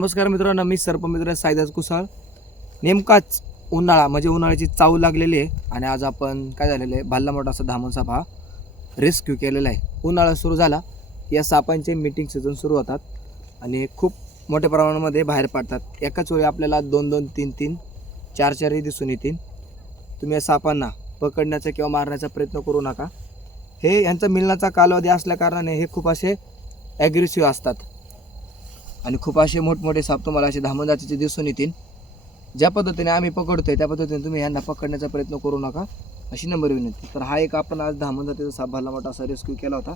नमस्कार मित्रांनो मी सर्पमित्र साईदास कुसाळ. नेमकाच उन्हाळा म्हणजे उन्हाळ्याची चाव लागलेली आहे आणि आज आपण काय झालेलं आहे भाल्ला मोठा असा धामण साप रेस्क्यू केलेला आहे. उन्हाळा सुरू झाला. या सापांचे मीटिंग सीझन सुरू होतात आणि खूप मोठ्या प्रमाणामध्ये बाहेर पडतात. एकाच वेळी आपल्याला दोन दोन तीन तीन चार चारही दिसून येतील. तुम्ही या सापांना पकडण्याचा किंवा मारण्याचा प्रयत्न करू नका. हे यांचा मिलनाचा कालावधी असल्याकारणाने हे खूप असे ॲग्रेसिव्ह असतात. आणि खूप असे मोठमोठे साप तुम्हाला असे धामण जातीचे दिसून येतील. ज्या पद्धतीने आम्ही पकडतोय त्या पद्धतीने तुम्ही यांना पकडण्याचा प्रयत्न करू नका अशी नंबर विनंती. तर हा एक आपण आज धामण जातीचा साप भरला मोठा असा रेस्क्यू केला होता.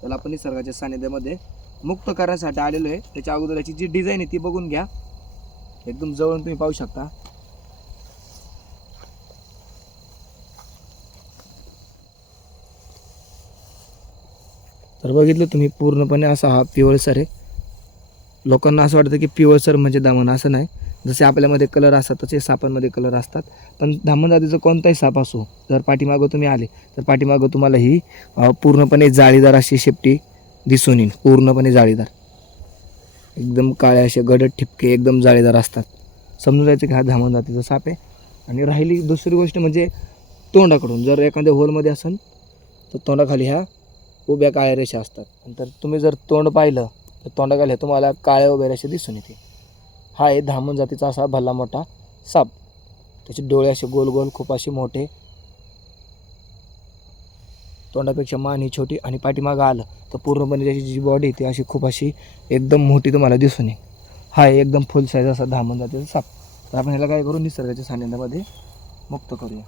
त्याला आपण निसर्गाच्या सानिध्यामध्ये मुक्त करण्यासाठी आलेलो आहे. त्याच्या अगोदर याची जी डिझाईन आहे ती बघून घ्या. एकदम जवळून तुम्ही पाहू शकता. तर बघितलं तुम्ही पूर्णपणे असा हा पिवळसर आहे. लोकांना असं वाटतं की पिवळसर म्हणजे दामण असं नाही. जसे आपल्यामध्ये कलर असतात तसे सापांमध्ये कलर असतात. पण धामण जातीचं कोणताही साप असो जर पाठीमागं तुम्ही आले तर पाठीमागं तुम्हाला ही पूर्णपणे जाळीदार अशी शेपटी दिसून येईल. पूर्णपणे जाळीदार. एकदम काळे असे गडद ठिपके एकदम जाळीदार असतात. समजून जायचं की हा धामण जातीचा साप आहे. आणि राहिली दुसरी गोष्ट म्हणजे तोंडाकडून. जर एखाद्या होलमध्ये असेल तर तोंडाखाली ह्या उभ्या काळ्या रेषा असतात. नंतर तुम्ही जर तोंड पाहिलं तर तोंडाखाली तुम्हाला काळ्या वगैरे असे दिसून येते. हा आहे धामण जातीचा असा भल्ला मोठा साप. त्याचे डोळे असे गोल गोल खूप असे मोठे. तोंडापेक्षा मान ही छोटी आणि पाठीमागं आलं तर पूर्णपणे त्याची जी बॉडी ती अशी खूप अशी एकदम मोठी तुम्हाला दिसून येईल. हा एकदम फुल साईज असा धामण जातीचा साप. तर आपण ह्याला काय करू? निसर्गाच्या सानिध्यामध्ये मुक्त करूया.